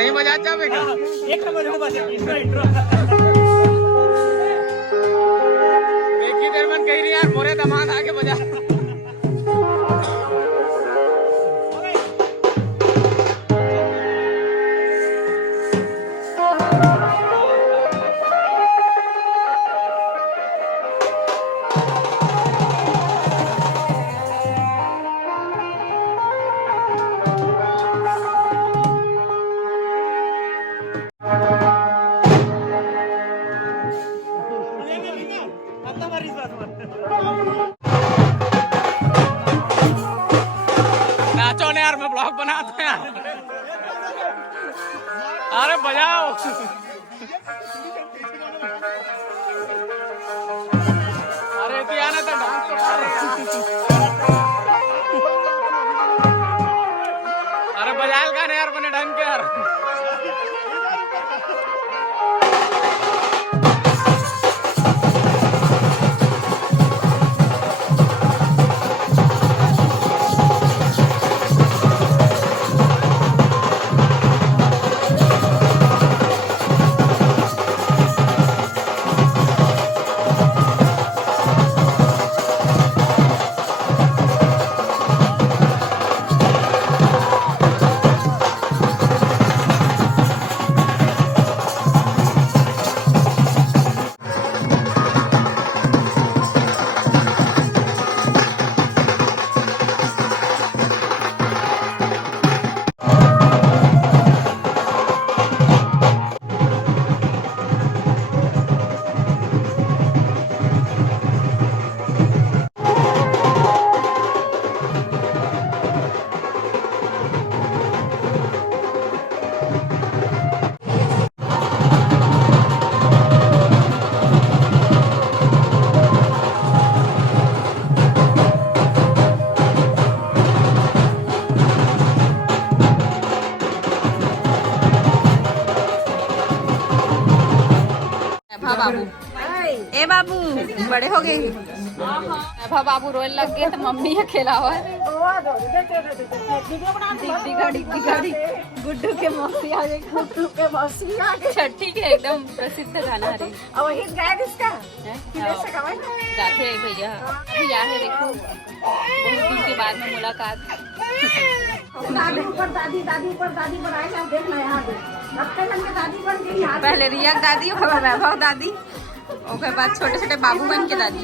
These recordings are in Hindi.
नहीं मजा अच्छा बेटा एक नंबर देखी देर मन कही रही यार मोरे दामाद आके बजा नाचो ने यार मैं ब्लॉग बनाता हूँ यार अरे बजाओ अरे दिया ना तो डांस तो अरे बजाएल का नहीं यार बने ढंग के यार बाबू ए बाबू बड़े हो गए बाबू रोए लग गए तो मम्मी अकेला हुआ गुड्डू के मौसी आ गई गुड्डू के मौसी आ गई छठी के एकदम प्रसिद्ध गाना है गाते भैया भैया है देखो बहुत दिन के बाद में मुलाकात दादी ऊपर दादी पर आए देखना यहाँ दादी बन गई पहले रिया दादी और वैभव दादी उसके बाद छोटे छोटे बाबू बन के दादी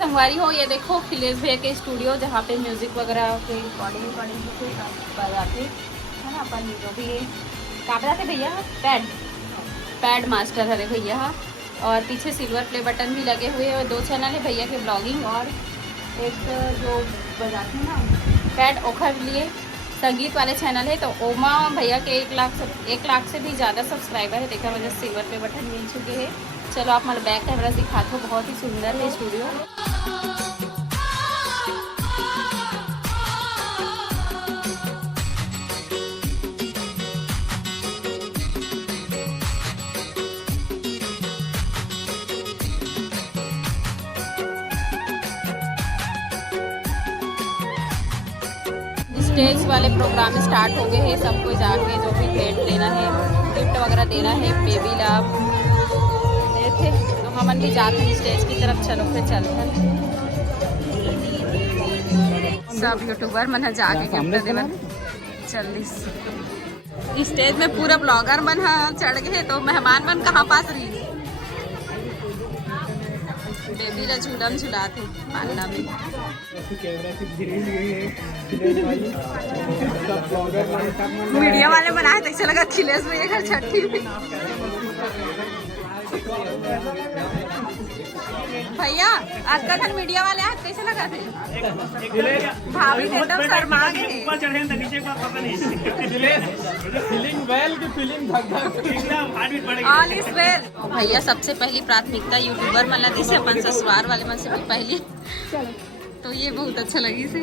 संगवारी हो ये देखो अखिलेश भैया के स्टूडियो जहाँ पे म्यूजिक वगैरह के रिकॉर्डिंग बजाते है ना अपन जो भी क्या बताते भैया पैड मास्टर है भैया और पीछे सिल्वर प्ले बटन भी लगे हुए हैं और 2 चैनल है भैया के ब्लॉगिंग और एक जो बजाते हैं ना पैड ओखर लिए संगीत वाले चैनल है तो ओमा भैया के 1 लाख से भी ज़्यादा सब्सक्राइबर है देखा वजह सिल्वर पे बटन मिल चुके हैं। चलो आप मतलब बैक कैमरा दिखाते हो बहुत ही सुंदर है स्टूडियो। स्टेज वाले प्रोग्राम स्टार्ट हो गए हैं सबको जाके जो भी भेंट लेना है गिफ्ट वगैरह देना है बेबी लव थे तो हम भी जाते हैं स्टेज की तरफ। चलो फिर चलते हैं सब यूट्यूबर मन जाके गिफ्ट देना जल्दी स्टेज में पूरा ब्लॉगर मन चढ़ गए तो मेहमान मन कहाँ पास रही बेबी ला झूलम झुलाते पालना में मीडिया वाले बनाए तो लगा अखिलेश भैया घर छठी में भैया आजकल हम मीडिया वाले आज कैसे लगा थे भाभी एकदम शर्मा गए ऑल इज वेल। भैया सबसे पहली प्राथमिकता यूट्यूबर मन दी से अपन ससुराल वाले मन से भी पहली तो ये बहुत अच्छा लगी से।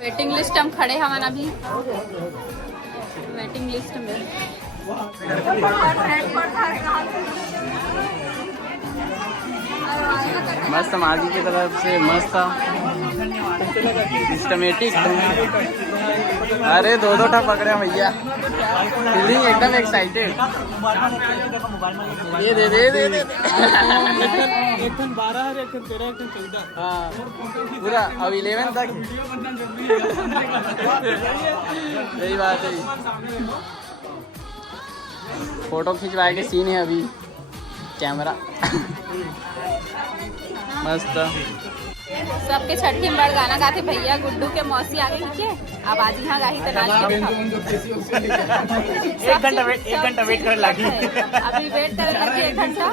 वेटिंग लिस्ट हम खड़े हवन अभी वेटिंग लिस्ट में मस्त माजी की तरफ से मस्त था सिस्टमेटिक। अरे दो ठा पकड़े भैया, फीलिंग एकदम एक्साइटेड। ये दे दे दे दे एक 12 है, एक 13, एक 14। हाँ पूरा अब 11 तक। सही बात है। फोटो खिंचवाए के सीन है अभी, कैमरा मस्त। सबके छठी में बड़ गाना गाते भैया। गुड्डू के मौसी आगे नीचे अब आज यहाँ गाही तो नाच के एक घंटा वेट कर लगी। अभी वेट कर लगी 1 घंटा।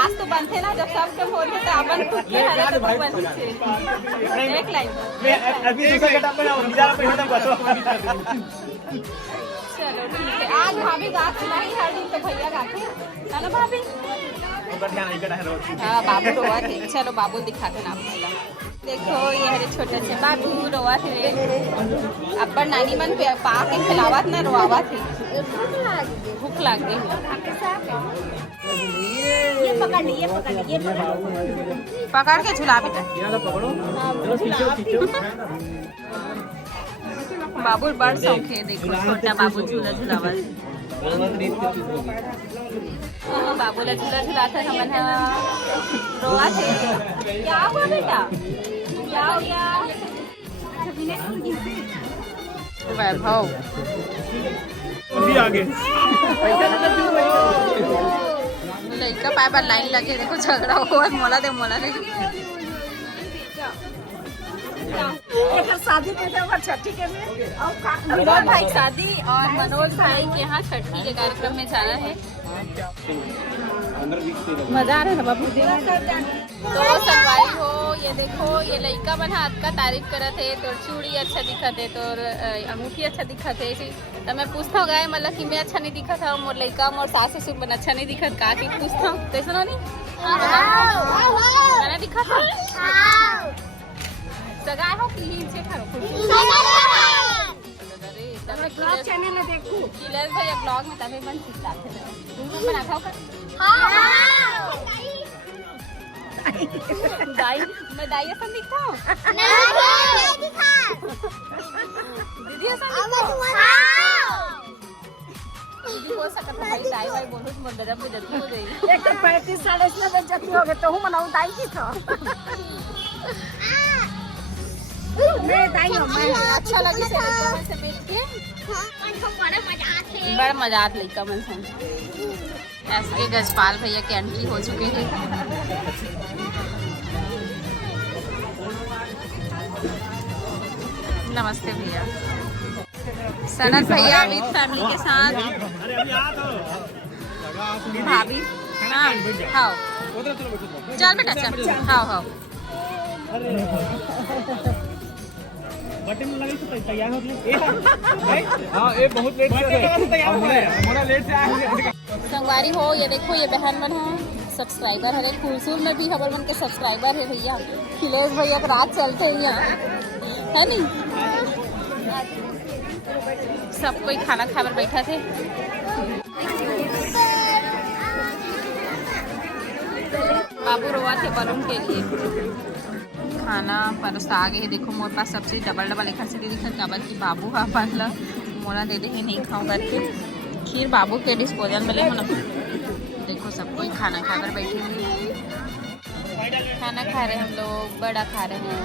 आज तो बनते ना जब सबके फोन में तो अपन खुद के हरे तो बनते एक लाइन अभी दूसरा घंटा पे नजारा पे खत्म कर दो। चलो ठीक है। आज भाभी गा सुनाई हर दिन तो भैया गाते है ना भाभी। हाँ बाबू रोआ थे। चलो बाबू दिखाते ना आपको। देखो ये हरे छोटे से बाबू रोआ थे। अब्बर नानी मन पे पा के खिलावत ना रोआवा थे। भूख लग गई। ये पकड़ ली, ये पकड़ ली, ये पकड़ के झुला बेटा। बाबू बड़ शौक है। देखो छोटा बाबू झूला झुलावा। बाबू ला झूला झुलाता हमन रोआ थे। क्या हुआ बेटा, क्या हो गया? वैभव अभी आगे लड़का पाए पर लाइन लगे। देखो झगड़ा हुआ, मोला दे मोला दे। शादी पे छठी के में मनोज भाई शादी और मनोज भाई के यहाँ छठी के कार्यक्रम में जाना है। मजा आ रहा है ना बाबू। तो संगवारी हो ये देखो ये लड़का मन आपका तारीफ करत है। तोर चूड़ी अच्छा दिखत है, तोर अंगूठी अच्छा दिखत है। तो मैं पूछता हूँ गाय मतलब कि मैं अच्छा नहीं दिखत है, मोर लड़का मोर सास ससुर मन अच्छा नहीं दिखत का की पूछता हूँ कैसे नहीं मैंने दिखा था। सगाई हो कि से खरो चैनल में देखू किलर भैया ब्लॉग में तभी मन सीखता है। तुम बना खाओ कर दाई मैं दाई ऐसा दिखता हूँ दीदी ऐसा दीदी हो सकता है भाई दाई भाई बोलो तुम गजब में जल्दी हो गई। एक 35 साढ़े में जल्दी हो गए तो हूँ मनाऊ दाई की था। मैं दाई हूँ मैं। अच्छा लगी से मिल के बड़ा मजा आता लड़का मन संग। ऐसे गजपाल भैया के एंट्री हो चुके हैं। नमस्ते भैया। सनत भैया विद फैमिली के साथ भाभी। हाँ हाँ चल बेटा चल। हाँ हाँ बटन लगे तो तैयार हो गए। हाँ ये बहुत लेट से हमारा लेट से आया। संगवारी हो ये देखो ये बहन मन है सब्सक्राइबर है। खुलसूर में भी हमारे मन के सब्सक्राइबर है भैया। खिलेश भैया को रात चलते हैं यहाँ है नहीं। सब कोई खाना खाकर बैठा थे। बाबू रोआ थे बलून के लिए। खाना परसा आगे है। देखो मोर पास सब चीज़ डबल डबल एक से दिखा काबर की बाबू हा पाला मोला दे दे नहीं खाऊं करके। खीर बाबू के डिस्पोजल में ले हो ना। देखो सब कोई खाना खाकर बैठे हैं। खाना खा रहे हैं हम लोग, बड़ा खा रहे हैं।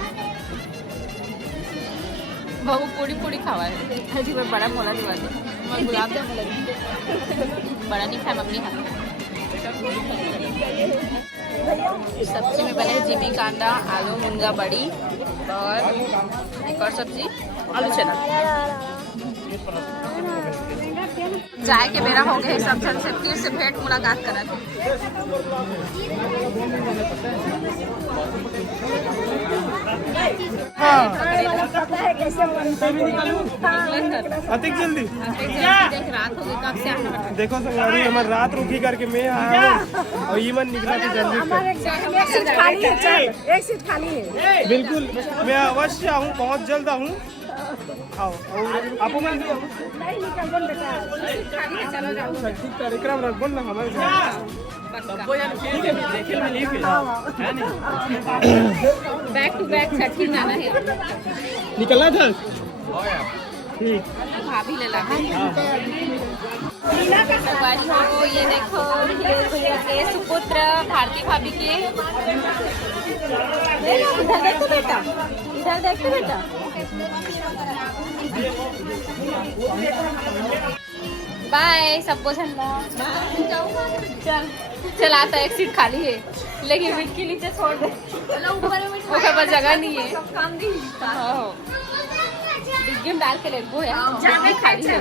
बाबू पूड़ी पूड़ी खावा है। अजी मैं बड़ा मोला दिवा दे। मैं गुलाब जामुन लगी बड़ा नहीं खाया मम्मी खा। सब्जी में बने जिमी कांदा आलू मुनगा बड़ी और एक और सब्जी आलू चना। चाय के बेरा हो गए सब जन से फिर से भेंट मुलाकात करा थे। अतिक जल्दी देख रात हो गई कब से आना। देखो संगवारी हमारे रात रुकी करके मैं आया हूँ और ये मन निकला कि जल्दी से। एक सीट खाली है, एक सीट खाली है। बिल्कुल मैं अवश्य आऊँ, बहुत जल्द आऊँ। आओ आपो मैं नहीं निकल बन बेटा खाली है, चलो जाओ शक्ति कार्यक्रम रख बोल ना हमारे सबको यार ठीक है देखे में लीव है नहीं बैक टू बैक छठी जाना है। निकलना था ठीक भाभी ले ला हो। ये देखो हीरोज भैया के सुपुत्र भारती भाभी के। इधर देख तो बेटा, इधर देख तो बेटा। बाय सबको झंडा। चल चल आता, एक सीट खाली है लेकिन विट के नीचे छोड़ दे, ऊपर पर जगह नहीं है। डिग्गी में डाल के ले वो है, जगह खाली है,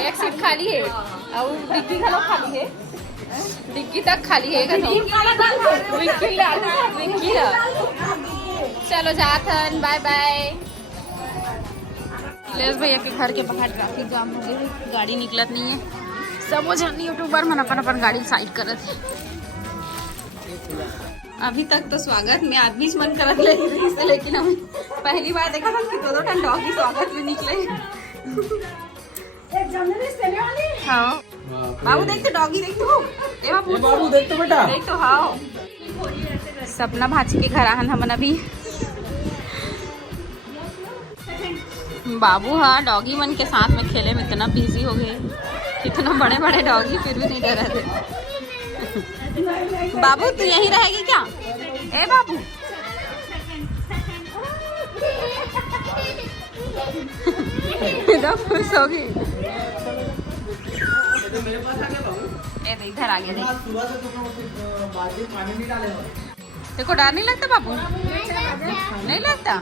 एक सीट खाली है और डिग्गी का खाली है, डिग्गी तक खाली है। चलो जाथन, बाय बाय। लेस भैया के घर के बाहर ट्रैफिक जाम हो गई, गाड़ी निकलत नहीं है। सब वो जन यूट्यूबर मन अपन अपन गाड़ी साइड करत है। अभी तक तो स्वागत में आदमी मन करत ले रही से, लेकिन हम पहली बार देखा था कि दो टन डॉगी स्वागत में निकले। एक जर्नलिस्ट है वाली। हाँ बाबू देख तो, डॉगी देख तो, ए बाबू देख तो बेटा, देख तो। हाँ सपना भाजी के घर आहन हमन अभी। बाबू हाँ डॉगी मन के साथ में खेले में इतना बिजी हो गए, इतना बड़े बड़े डॉगी फिर भी नहीं डर रहे थे। बाबू तू यहीं रहेगी क्या? ए बाबू खुश होगी। ए इधर आगे देख, देखो डर नहीं लगता बाबू? नहीं लगता?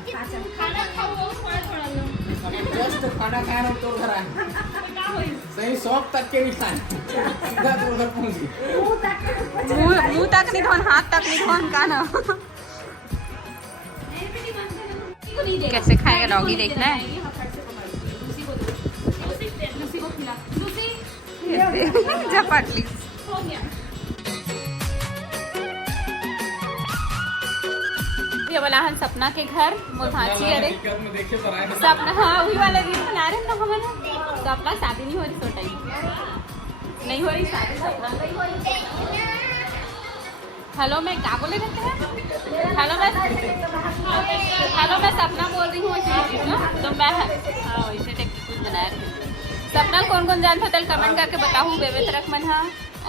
खाना खाया तो घर आए सही शौक तक के भी खाए सीधा तो उधर पहुंच गए। मुंह तक नहीं धोन, हाथ तक नहीं धोन का ना। कैसे खाएगा डॉगी देखना है। झपट ली। हम सपना के घर मोधाची। अरे सपना हाँ वही वाला रील बना रहे ना हम। सपना शादी नहीं हो रही, छोटा नहीं हो रही शादी सपना। हेलो मैं क्या बोले रहते हैं? हेलो मैं सपना बोल रही हूँ तो मैं वैसे टेक कुछ बनाया रही। सपना कौन कौन जानता है कमेंट करके बताऊँ। बेबे तरक मन हा,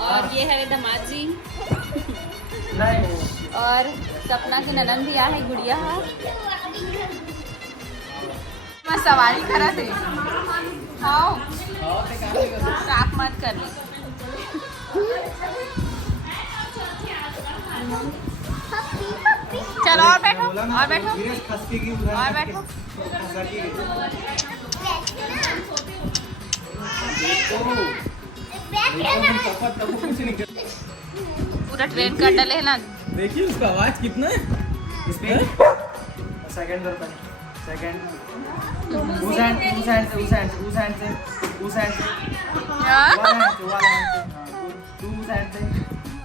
और ये है दमाद जी, और सपना की ननन भी आ है, गुड़िया है। मैं सवारी करा थे। हाँ साफ मत कर ली। चलो और बैठो, और बैठो, और बैठो। पूरा ट्रेन कर डाले है ना। देखिए उसका आवाज कितना है इसमें। सेकंड पर सेकंड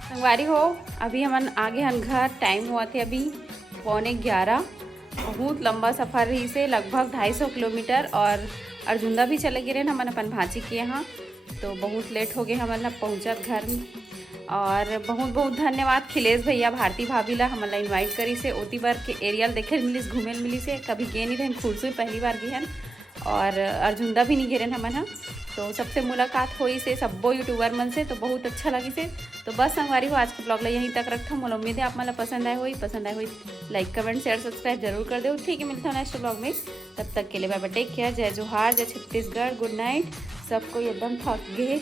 संगवारी हो अभी हमन आगे हन घर। टाइम हुआ थे अभी 11:15। बहुत लंबा सफ़र रही से, लगभग 250 किलोमीटर। और अर्जुंदा भी चले गए हमन अपन भाजी के यहाँ, तो बहुत लेट हो गए हमन ला पहुँचत घर में। और बहुत बहुत धन्यवाद खिलेश भैया भारती भाभी ला हमन ला इन्वाइट करी से। ओती बार के एरियल देखे मिलिस, घूमे मिली से। कभी गे नहीं रहन, खुरसुई पहली बार गए हन, और अर्जुंदा भी नहीं गिरन हमन हा। तो सबसे मुलाकात हुई से सब्बो यूट्यूबर मन से, तो बहुत अच्छा लगी से। तो बस संगवारी हो आज के ब्लॉग ला यहीं तक रखता हूँ। उम्मीद है आप मला पसंद आए हुई लाइक कमेंट शेयर सब्सक्राइब जरूर कर दो। ठीक है, मिलता हूँ नेक्स्ट ब्लॉग में। तब तक के लिए बाय बाय, टेक केयर, जय जोहार, जय छत्तीसगढ़, गुड नाइट। सबको एकदम थक गए।